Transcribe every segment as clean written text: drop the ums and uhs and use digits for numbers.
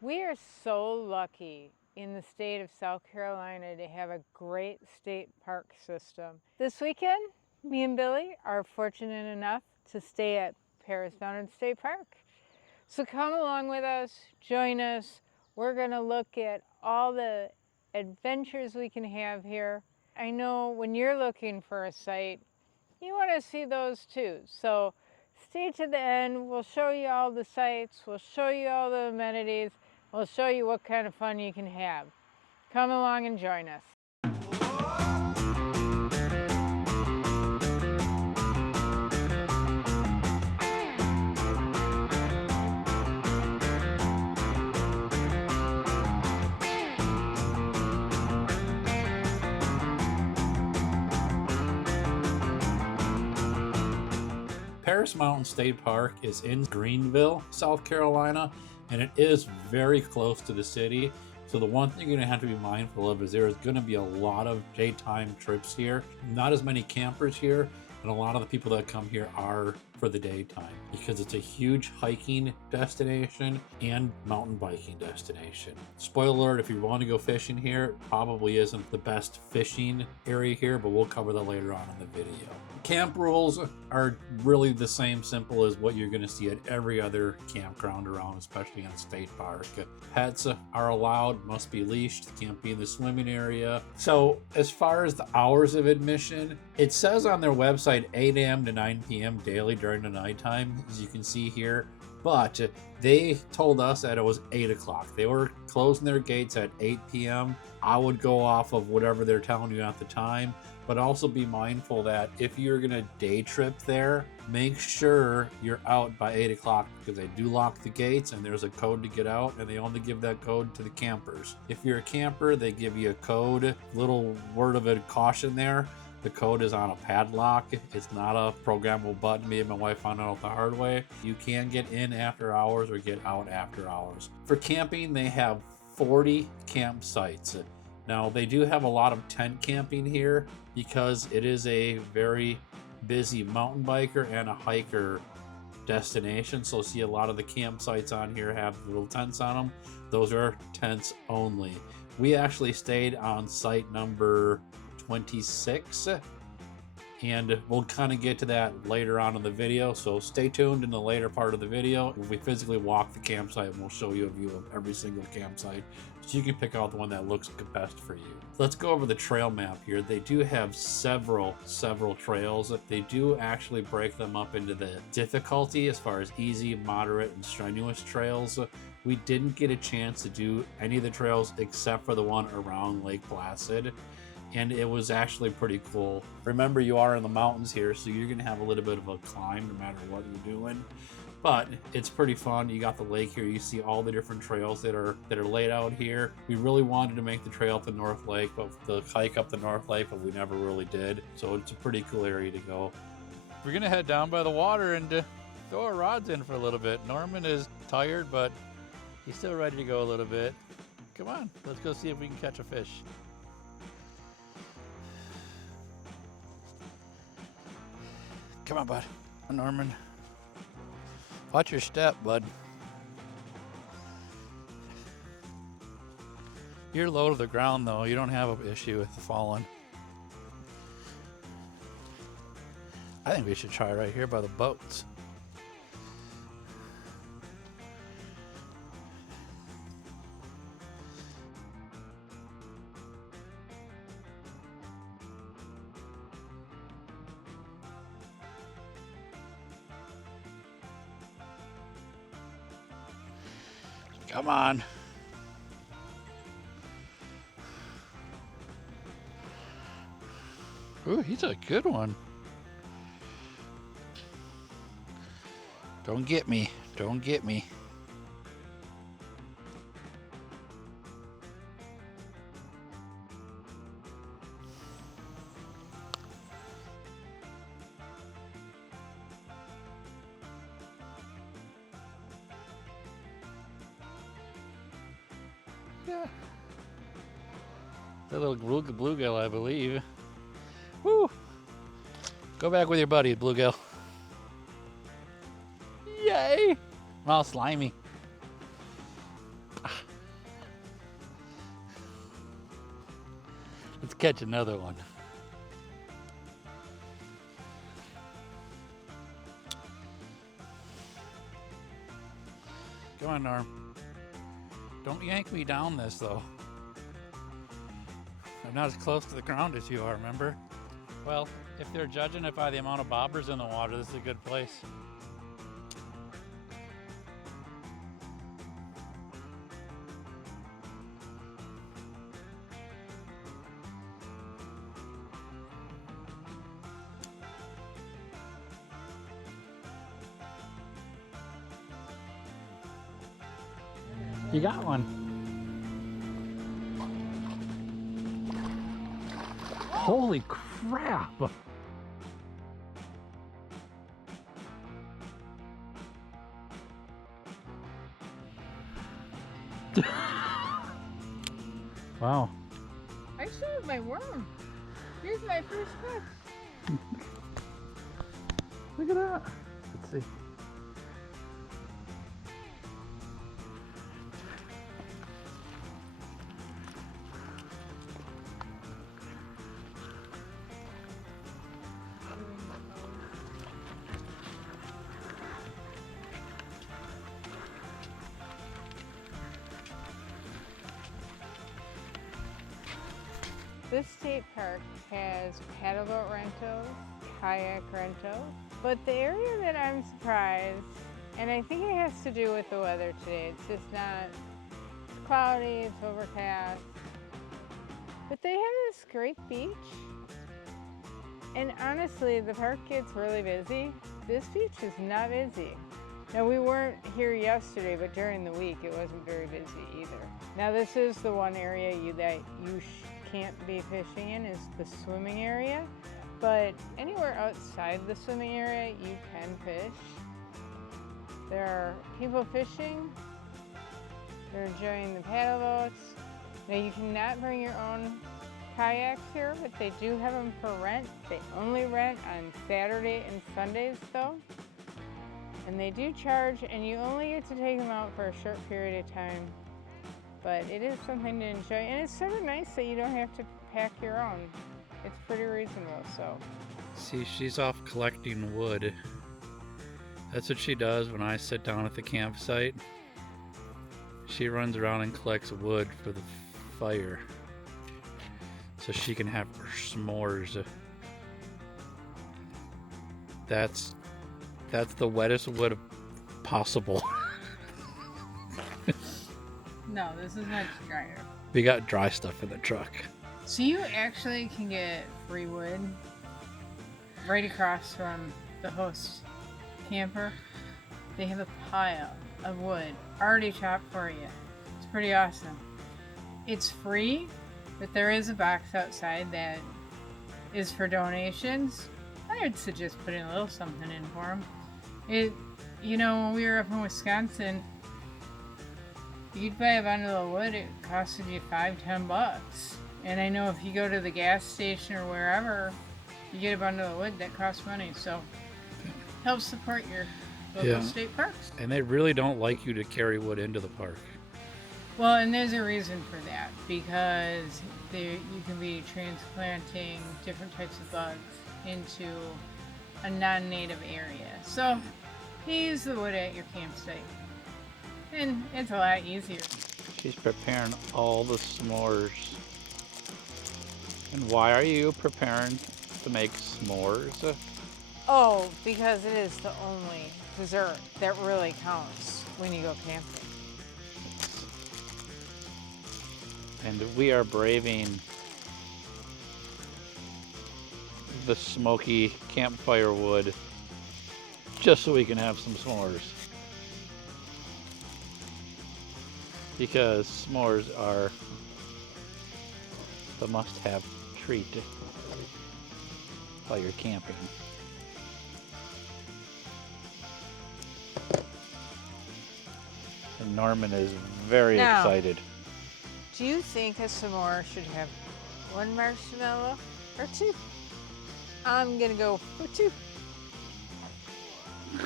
We are so lucky in the state of South Carolina to have a great state park system. This weekend, me and Billy are fortunate enough to stay at Paris Mountain State Park. So come along with us, join us. We're going to look at all the adventures we can have here. I know when you're looking for a site, you want to see those too. So stay to the end. We'll show you all the sites. We'll show you all the amenities. We'll show you what kind of fun you can have. Come along and join us. Paris Mountain State Park is in Greenville, South Carolina, and it is very close to the city. So the one thing you're going to have to be mindful of is there is going to be a lot of daytime trips here. Not as many campers here, and a lot of the people that come here are for the daytime because it's a huge hiking destination and mountain biking destination. Spoiler alert, if you want to go fishing here, it probably isn't the best fishing area here, but we'll cover that later on in the video. Camp rules are really the same simple as what you're going to see at every other campground around, especially in a state park. Pets are allowed, must be leashed, can't be in the swimming area. So as far as the hours of admission, it says on their website 8 a.m. to 9 p.m. daily during the nighttime, as you can see here. But they told us that it was 8 o'clock. They were closing their gates at 8 p.m. I would go off of whatever they're telling you at the time, but also be mindful that if you're going to day trip there, make sure you're out by 8 o'clock because they do lock the gates and there's a code to get out, and they only give that code to the campers. If you're a camper, they give you a code, little word of caution there. The code is on a padlock. It's not a programmable button. Me and my wife found out the hard way. You can get in after hours or get out after hours. For camping, they have 40 campsites. Now, they do have a lot of tent camping here because it is a very busy mountain biker and a hiker destination. So see, a lot of the campsites on here have little tents on them. Those are tents only. We actually stayed on site number 26, and we'll kind of get to that later on in the video, so stay tuned in the later part of the video. We physically walk the campsite and we'll show you a view of every single campsite so you can pick out the one that looks best for you. Let's go over the trail map here. They do have several trails. They do actually break them up into the difficulty as far as easy, moderate, and strenuous trails. We didn't get a chance to do any of the trails except for the one around Lake Placid, and it was actually pretty cool. Remember, you are in the mountains here, so you're going to have a little bit of a climb no matter what you're doing, but it's pretty fun. You got the lake here. You see all the different trails that are laid out here. We really wanted to make the trail up the North Lake, but the hike up the North Lake, but we never really did. So it's a pretty cool area to go. We're going to head down by the water and throw our rods in for a little bit. Norman is tired, but he's still ready to go a little bit. Come on, let's go see if we can catch a fish. Come on, bud. Norman. Watch your step, bud. You're low to the ground, though. You don't have an issue with the falling. I think we should try right here by the boats. Come on. Ooh, he's a good one. Don't get me. Don't get me. Yeah. That little bluegill, I believe. Woo! Go back with your buddy, bluegill. Yay! I'm all slimy. Let's catch another one. Come on, Norm. Don't yank me down this, though. I'm not as close to the ground as you are, remember? Well, if they're judging it by the amount of bobbers in the water, this is a good place. You got one. Holy crap! Wow. I still have my worm. Here's my first catch. Look at that. Let's see. This state park has paddle boat rentals, kayak rentals, but the area that I'm surprised, and I think it has to do with the weather today, it's just not, it's cloudy, it's overcast, but they have this great beach, and honestly, the park gets really busy. This beach is not busy. Now, we weren't here yesterday, but during the week, it wasn't very busy either. Now, this is the one area that you can't be fishing in, is the swimming area, but anywhere outside the swimming area, you can fish. There are people fishing. They're enjoying the paddle boats. Now, you cannot bring your own kayaks here, but they do have them for rent. They only rent on Saturday and Sundays, though. And they do charge, and you only get to take them out for a short period of time. But it is something to enjoy, and it's sort of nice that you don't have to pack your own. It's pretty reasonable, so. See, she's off collecting wood. That's what she does when I sit down at the campsite. She runs around and collects wood for the fire so she can have her s'mores. That's the wettest wood possible. No, this is much drier. We got dry stuff in the truck. So you actually can get free wood right across from the host camper. They have a pile of wood already chopped for you. It's pretty awesome. It's free, but there is a box outside that is for donations. I would suggest putting a little something in for them. When we were up in Wisconsin, you'd buy a bundle of wood, it costed you $5-10. And I know if you go to the gas station or wherever, you get a bundle of wood that costs money. So help support your local state parks. And they really don't like you to carry wood into the park. Well, and there's a reason for that, because you can be transplanting different types of bugs into a non-native area. So use the wood at your campsite. And it's a lot easier. She's preparing all the s'mores. And why are you preparing to make s'mores? Oh, because it is the only dessert that really counts when you go camping. And we are braving the smoky campfire wood just so we can have some s'mores. Because s'mores are the must-have treat while you're camping. And Norman is very excited. Do you think a s'more should have one marshmallow or two? I'm gonna go for two. I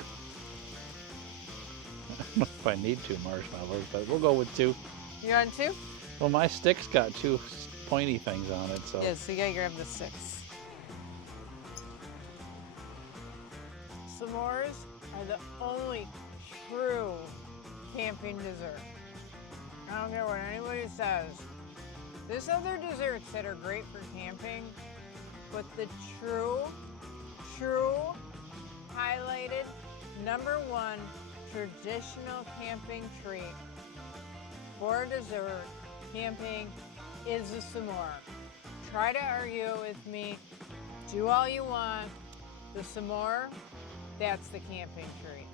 don't know if I need 2 marshmallows, but we'll go with 2. You want two? Well, my stick's got 2 pointy things on it. So Yeah, so you gotta grab the 6. S'mores are the only true camping dessert. I don't care what anybody says. There's other desserts that are great for camping, but the true highlighted #1 traditional camping treat for dessert camping is a s'more. Try to argue with me, do all you want. The s'more, that's the camping treat.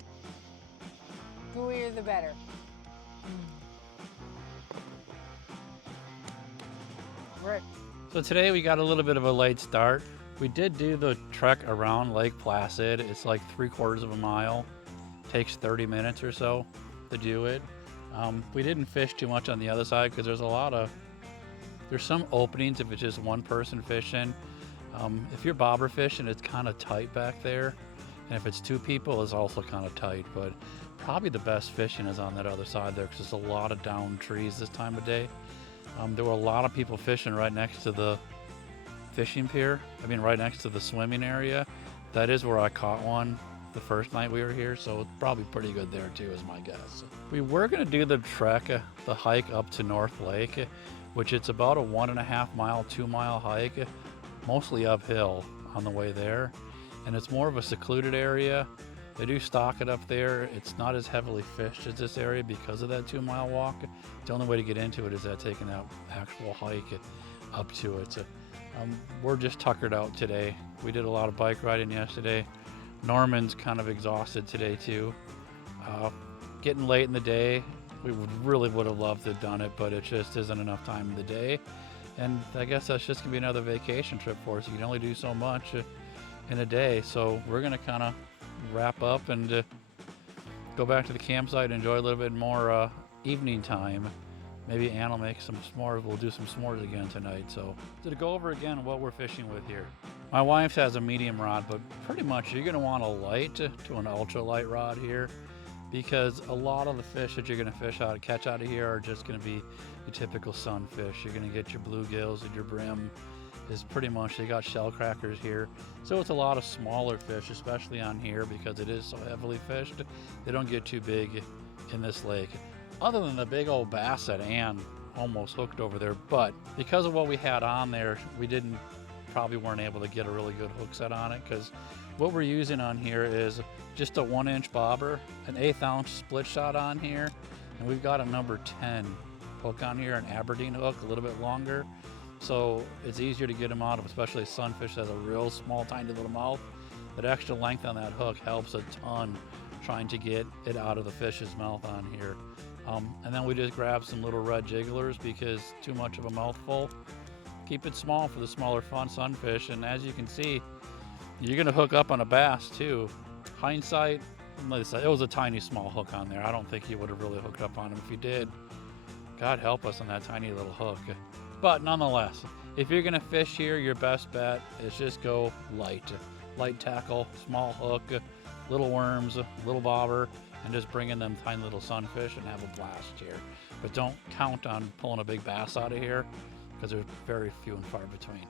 Gooier the better. Right. So today we got a little bit of a late start. We did do the trek around Lake Placid. It's like 3/4 of a mile. Takes 30 minutes or so to do it. We didn't fish too much on the other side because there's some openings if it's just one person fishing. If you're bobber fishing, it's kind of tight back there. And if it's 2 people, it's also kind of tight. But probably the best fishing is on that other side there because there's a lot of downed trees this time of day. There were a lot of people fishing right next to the fishing pier. I mean, right next to the swimming area. That is where I caught one the first night we were here, so it's probably pretty good there too, is my guess. We were going to do the trek, the hike up to North Lake, which it's about a 1.5 mile, 2 mile hike, mostly uphill on the way there. And it's more of a secluded area. They do stock it up there. It's not as heavily fished as this area because of that 2 mile walk. The only way to get into it is that taking that actual hike up to it. We're just tuckered out today. We did a lot of bike riding yesterday. Norman's kind of exhausted today too. Getting late in the day. We would have loved to have done it, but it just isn't enough time in the day. And I guess that's just gonna be another vacation trip for us. You can only do so much in a day. So we're gonna kind of wrap up and go back to the campsite and enjoy a little bit more evening time. Maybe Ann will make some s'mores. We'll do some s'mores again tonight. So to go over again what we're fishing with here. My wife has a medium rod, but pretty much you're gonna want a light to an ultralight rod here because a lot of the fish that you're gonna catch out of here are just gonna be your typical sunfish. You're gonna get your bluegills and your brim is pretty much, they got shell crackers here. So it's a lot of smaller fish, especially on here because it is so heavily fished. They don't get too big in this lake. Other than the big old bass that Ann almost hooked over there, but because of what we had on there, we probably weren't able to get a really good hook set on it because what we're using on here is just a 1-inch bobber, an 1/8 ounce split shot on here, and we've got a number 10 hook on here, an Aberdeen hook, a little bit longer. So it's easier to get them out of, especially sunfish that has a real small, tiny little mouth. That extra length on that hook helps a ton trying to get it out of the fish's mouth on here. And then we just grab some little red jigglers because too much of a mouthful. Keep it small for the smaller fun sunfish, and as you can see, you're gonna hook up on a bass too. Hindsight, like I said, it was a tiny small hook on there. I don't think you would have really hooked up on him. If you did, God help us on that tiny little hook. But nonetheless, if you're gonna fish here, your best bet is just go light. Light tackle, small hook, little worms, little bobber, and just bring in them tiny little sunfish and have a blast here. But don't count on pulling a big bass out of here because there's very few and far between.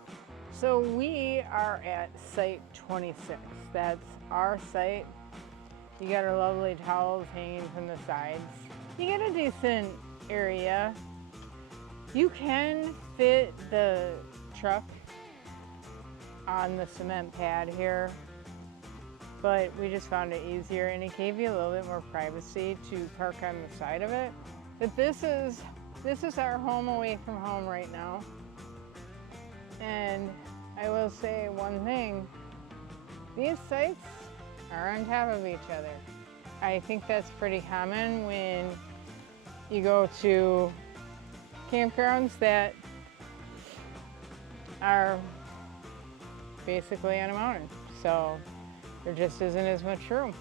So we are at site 26. That's our site. You got our lovely towels hanging from the sides. You get a decent area. You can fit the truck on the cement pad here, but we just found it easier and it gave you a little bit more privacy to park on the side of it. But this is our home away from home right now. And I will say one thing, these sites are on top of each other. I think that's pretty common when you go to campgrounds that are basically on a mountain. So there just isn't as much room.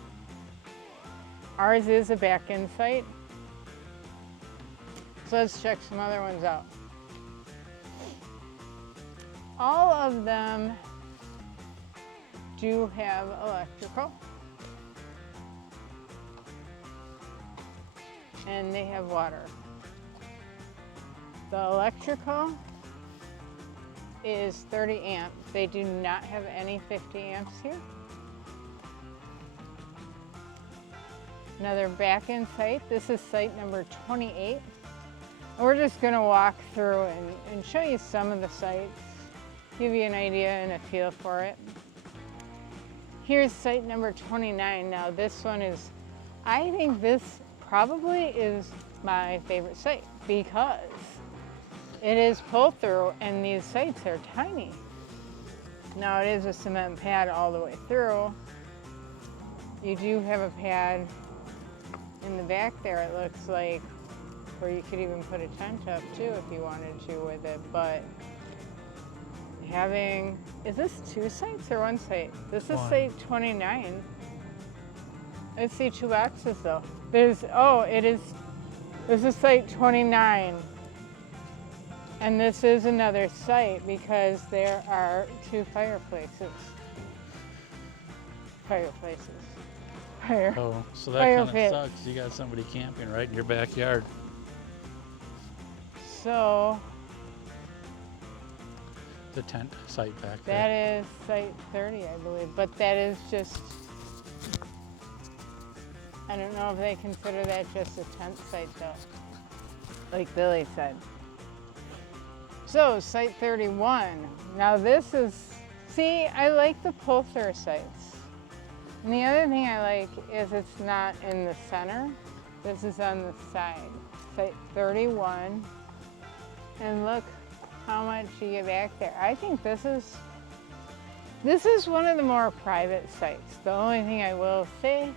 Ours is a back-end site. So let's check some other ones out. All of them do have electrical. And they have water. The electrical is 30 amp. They do not have any 50 amps here. Another back-end site. This is site number 28. We're just gonna walk through and show you some of the sites, give you an idea and a feel for it. Here's site number 29. Now this one is, I think this probably is my favorite site because it is pull through and these sites are tiny. Now it is a cement pad all the way through. You do have a pad in the back there, it looks like, where you could even put a tent up too if you wanted to with it. But having, is this 2 sites or 1 site? This is site 29. I see 2 boxes though. There's, oh, it is, this is site 29. And this is another site because there are 2 fireplaces. Oh, so that kind of sucks. You got somebody camping right in your backyard. So the tent site back that there. is site 30, I believe, but that is just, I don't know if they consider that just a tent site though, like Billy said. So site 31, now this is, see, I like the pull-through sites. And the other thing I like is it's not in the center. This is on the side. Site 31. And look how much you get back there. I think this is one of the more private sites. The only thing I will say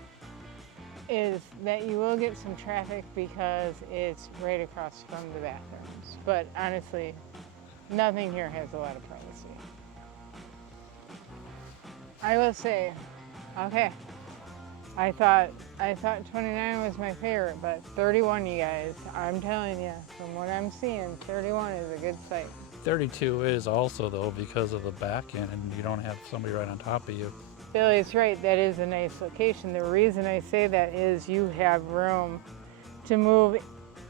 is that you will get some traffic because it's right across from the bathrooms. But honestly, nothing here has a lot of privacy. I will say, okay, I thought 29 was my favorite, but 31, you guys, I'm telling you, from what I'm seeing, 31 is a good site. 32 is also though because of the back end and you don't have somebody right on top of you. Billy's right, that is a nice location. The reason I say that is you have room to move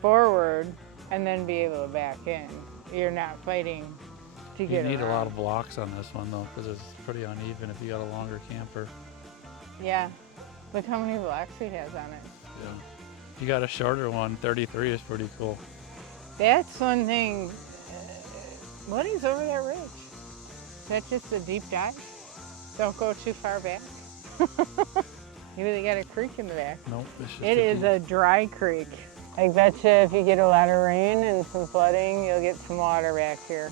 forward and then be able to back in. You're not fighting to get around. You need a lot of blocks on this one though, because it's pretty uneven if you got a longer camper. Yeah, look how many blocks he has on it. Yeah. If you got a shorter one, 33 is pretty cool. That's one thing. What is over that ridge? Is that just a deep dive? Don't go too far back. Maybe they got a creek in the back. Nope, it's just It is a dry creek. I bet you if you get a lot of rain and some flooding, you'll get some water back here.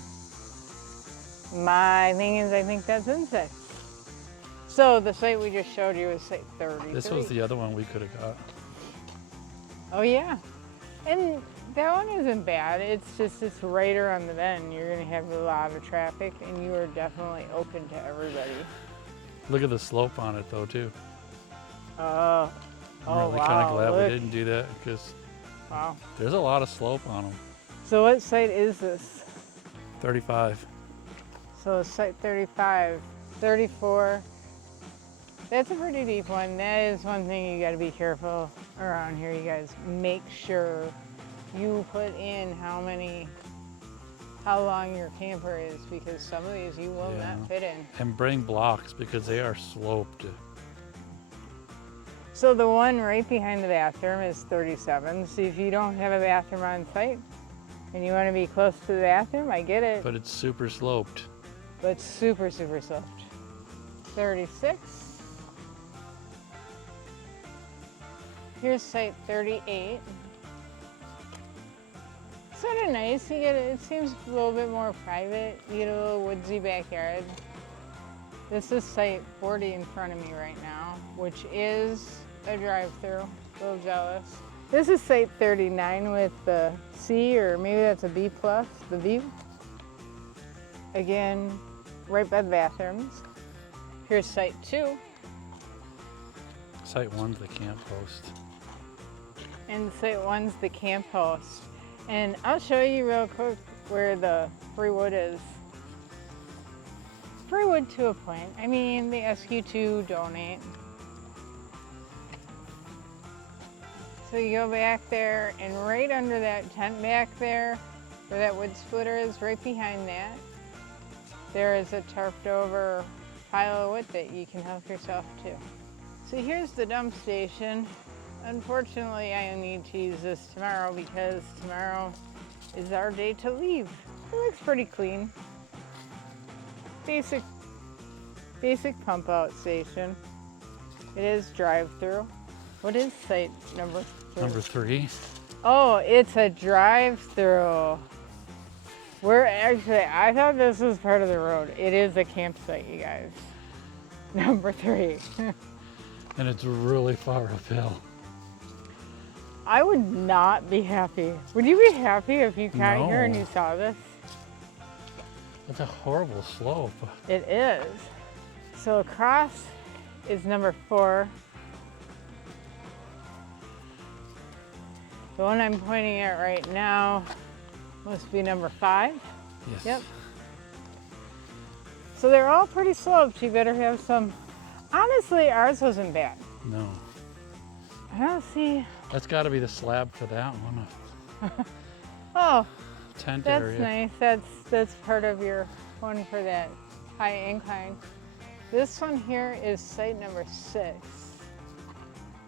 My thing is, I think that's insects. So the site we just showed you is site 30. This was the other one we could have got. Oh yeah, and that one isn't bad. It's just, it's right around the bend. You're gonna have a lot of traffic and you are definitely open to everybody. Look at the slope on it though too. Oh, I'm really kind of glad we didn't do that because wow, there's a lot of slope on them. So what site is this? 35. So site 35, 34. That's a pretty deep one. That is one thing you got to be careful around here, you guys. Make sure you put in how long your camper is, because some of these you will not fit in. And bring blocks because they are sloped. So the one right behind the bathroom is 37. So if you don't have a bathroom on site and you want to be close to the bathroom, I get it. But it's super sloped. But super, super sloped. 36. Here's site 38. Sort of nice. You get it seems a little bit more private. You get a little woodsy backyard. This is site 40 in front of me right now, which is a drive-through. A little jealous. This is site 39 with the C, or maybe that's a B plus, the view. Again, right by the bathrooms. Here's site 2. Site 1's the camp host. And site 1's the camp host. And I'll show you real quick where the free wood is. Free wood to a point. I mean, they ask you to donate. So you go back there, and right under that tent back there, where that wood splitter is, right behind that, there is a tarped over pile of wood that you can help yourself to. So here's the dump station. Unfortunately, I need to use this tomorrow because tomorrow is our day to leave. It looks pretty clean. Basic pump out station. It is drive-through. What is site number 3? Number 3. Oh, it's a drive-through. We're actually, I thought this was part of the road. It is a campsite, you guys. Number 3. And it's really far uphill. I would not be happy. Would you be happy if you got here and you saw this? It's a horrible slope. It is. So across is number 4. The one I'm pointing at right now must be number 5. Yes. Yep. So they're all pretty sloped. You better have some. Honestly, ours wasn't bad. No. I don't see. That's got to be the slab for that one. Oh, Tent that's area. nice. That's part of your one for that high incline. This one here is site number 6.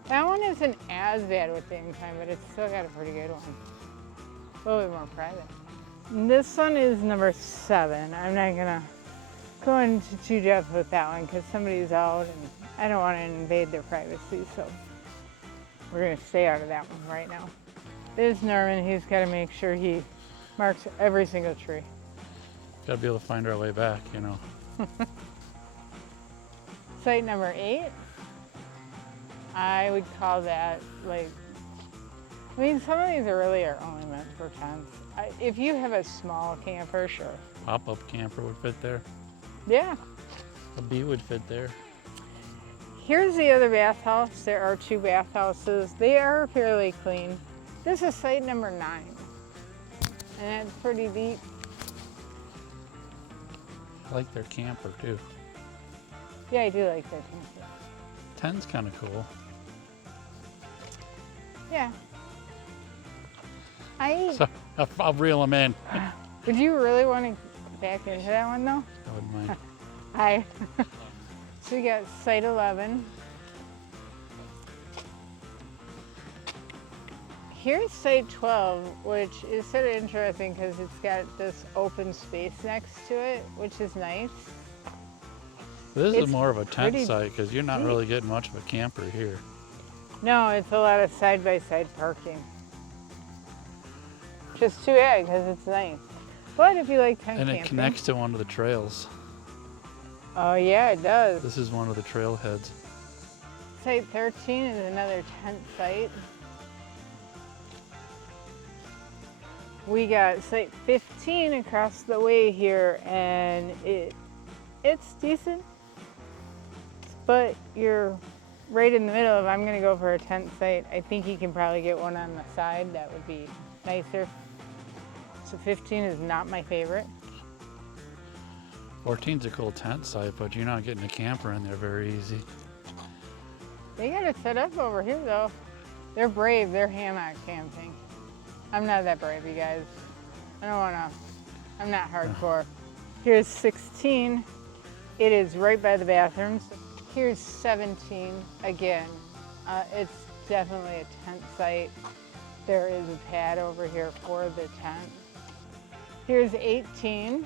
That one isn't as bad with the incline, but it's still got a pretty good one. A little bit more private. And this one is number 7. I'm not gonna go into too depth with that one because somebody's out and I don't want to invade their privacy, so we're gonna stay out of that one right now. There's Norman. He's got to make sure he marks every single tree. Got to be able to find our way back, you know. Site number 8. I would call that like, I mean, some of these are really only meant for tents. If you have a small camper, sure. Pop-up camper would fit there. Yeah. A bee would fit there. Here's the other bathhouse. There are 2 bathhouses. They are fairly clean. This is site number 9. And that's pretty deep. I like their camper too. Yeah, I do like that camper. Tent's kind of cool. Yeah. So I'll reel them in. Would you really want to back into that one though? I wouldn't mind. Hi. So we got site 11. Here's site 12, which is sort of interesting because it's got this open space next to it, which is nice. This It's is more of a tent pretty site because you're not deep. really getting much of a camper here. No, it's a lot of side-by-side parking. Just too bad because it's nice. But if you like tent And camping. it connects to one of the trails. Oh yeah, it does. This is one of the trailheads. Site 13 is another tent site. We got site 15 across the way here, and it's decent, but you're right in the middle of, I'm gonna go for a tent site. I think you can probably get one on the side. That would be nicer. So 15 is not my favorite. 14's a cool tent site, but you're not getting a camper in there very easy. They got it set up over here though. They're brave, they're hammock camping. I'm not that brave, you guys. I'm not hardcore. Here's 16. It is right by the bathrooms. Here's 17 again. It's definitely a tent site. There is a pad over here for the tent. Here's 18.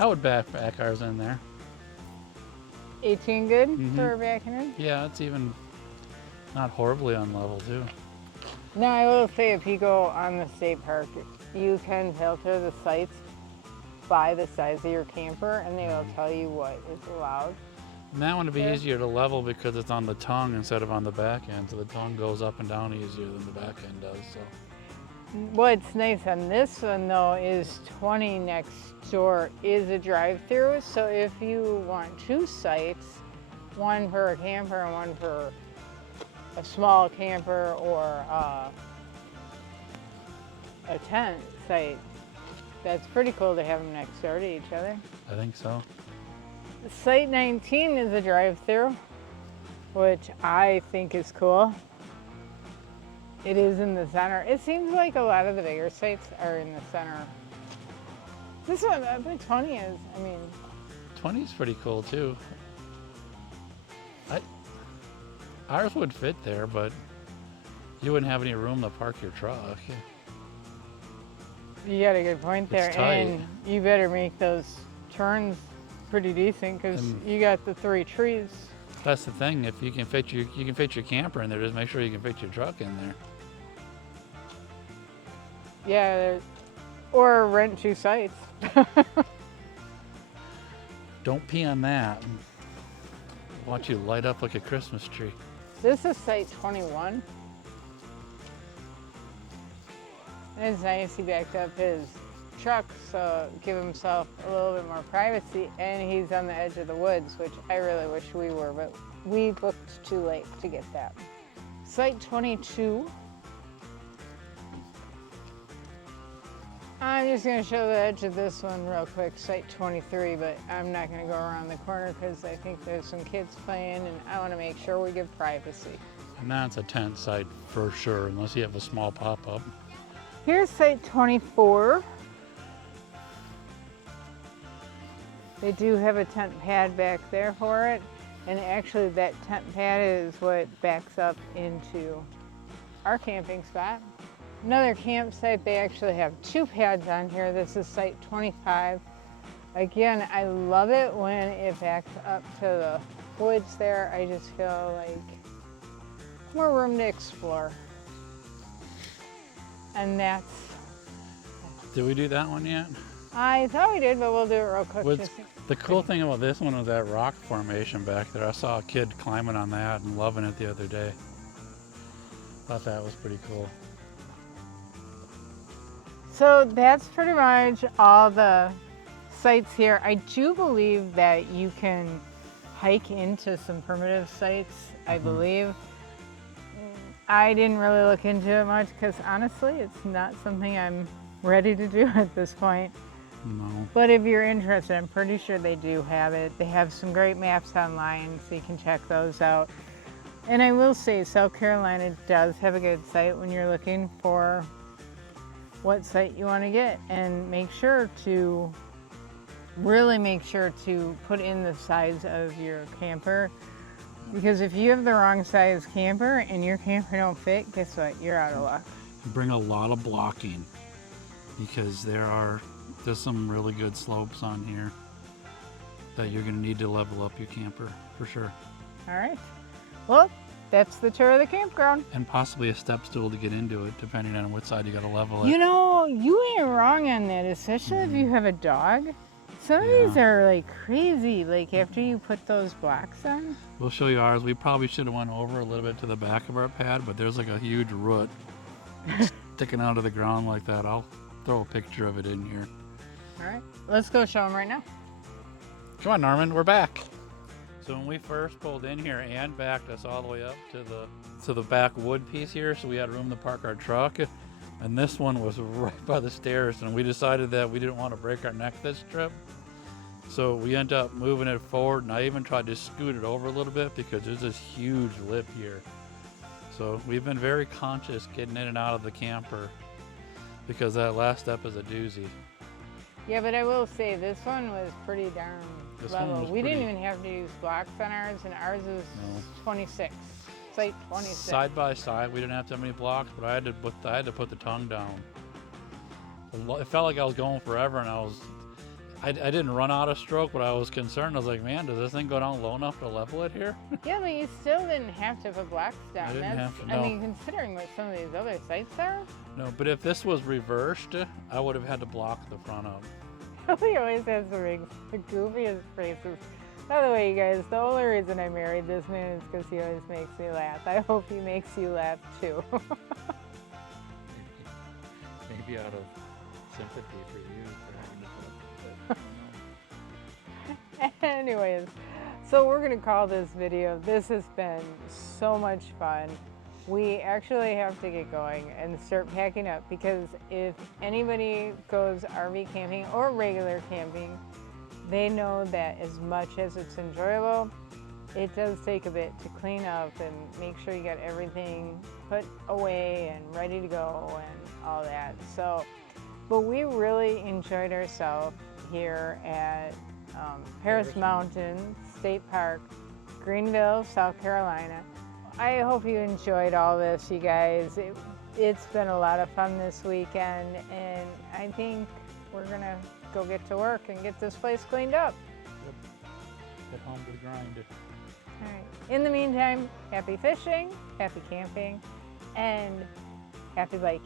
I would back ours in there. 18 good Mhm. for backing in? Yeah, it's even not horribly on level too. Now I will say if you go on the state park, you can filter the sites by the size of your camper and they will tell you what is allowed. And that one would be Yeah. easier to level because it's on the tongue instead of on the back end, so the tongue goes up and down easier than the back end does. So What's nice on this one though is 20 next door is a drive-through. So if you want 2 sites, one for a camper and one for a small camper or a tent site, that's pretty cool to have them next door to each other. I think so. Site 19 is a drive-through, which I think is cool. it is in the center. It seems like a lot of the bigger sites are in the center. This one, but 20 is, I mean. 20 is pretty cool too. Ours would fit there, but you wouldn't have any room to park your truck. You got a good point there. It's tight. And you better make those turns pretty decent because you got the 3 trees. That's the thing. If you can fit your camper in there, just make sure you can fit your truck in there. Yeah, or rent 2 sites. Don't pee on that. Watch you light up like a Christmas tree. This is site 21. And it's nice he backed up his truck so give himself a little bit more privacy, and he's on the edge of the woods, which I really wish we were, but we booked too late to get that. Site 22. I'm just going to show the edge of this one real quick, site 23, but I'm not going to go around the corner because I think there's some kids playing and I want to make sure we give privacy. And that's a tent site for sure, unless you have a small pop-up. Here's site 24. They do have a tent pad back there for it, and actually that tent pad is what backs up into our camping spot. Another campsite, they actually have 2 pads on here. This is site 25. Again, I love it when it backs up to the woods there. I just feel like more room to explore. And that's... Did we do that one yet? I thought we did, but we'll do it real quick. The cool thing about this one was that rock formation back there. I saw a kid climbing on that and loving it the other day. Thought that was pretty cool. So that's pretty much all the sites here. I do believe that you can hike into some primitive sites, I believe. I didn't really look into it much because honestly, it's not something I'm ready to do at this point. No. But if you're interested, I'm pretty sure they do have it. They have some great maps online, so you can check those out. And I will say, South Carolina does have a good site when you're looking for what site you want to get, and really make sure to put in the size of your camper, because if you have the wrong size camper and your camper don't fit, guess what? You're out of luck. Bring a lot of blocking because there's some really good slopes on here that you're going to need to level up your camper for sure. All right. Well, that's the tour of the campground. And possibly a step stool to get into it, depending on which side you got to level it. You know, you ain't wrong on that, especially if you have a dog. Some of these are like crazy, like after you put those blocks on. We'll show you ours. We probably should have went over a little bit to the back of our pad, but there's like a huge root sticking out of the ground like that. I'll throw a picture of it in here. All right, let's go show them right now. Come on, Norman, we're back. So when we first pulled in here, Ann backed us all the way up to the back wood piece here, so we had room to park our truck. And this one was right by the stairs, and we decided that we didn't want to break our neck this trip. So we ended up moving it forward, and I even tried to scoot it over a little bit because there's this huge lip here. So we've been very conscious getting in and out of the camper because that last step is a doozy. Yeah, but I will say this one was pretty darn level. We didn't even have to use blocks on ours, and ours is 26. Site 26. Side by side, we didn't have to have many blocks, but I had to put the tongue down. It felt like I was going forever, and I didn't run out of stroke, but I was concerned. I was like, man, does this thing go down low enough to level it here? Yeah, but you still didn't have to put blocks down. I didn't have to, no. I mean, considering what some of these other sites are. No, but if this was reversed, I would have had to block the front up. He always has the goofiest faces. By the way, you guys, the only reason I married this man is because he always makes me laugh. I hope he makes you laugh too. Maybe out of sympathy for you. Anyways, so we're gonna call this video. This has been so much fun. We actually have to get going and start packing up, because if anybody goes RV camping or regular camping, they know that as much as it's enjoyable, it does take a bit to clean up and make sure you got everything put away and ready to go and all that. So, but we really enjoyed ourselves here at Paris Mountain State Park, Greenville, South Carolina. I hope you enjoyed all this, you guys. It's been a lot of fun this weekend, and I think we're gonna go get to work and get this place cleaned up. Get home to the grind. All right. In the meantime, happy fishing, happy camping, and happy biking.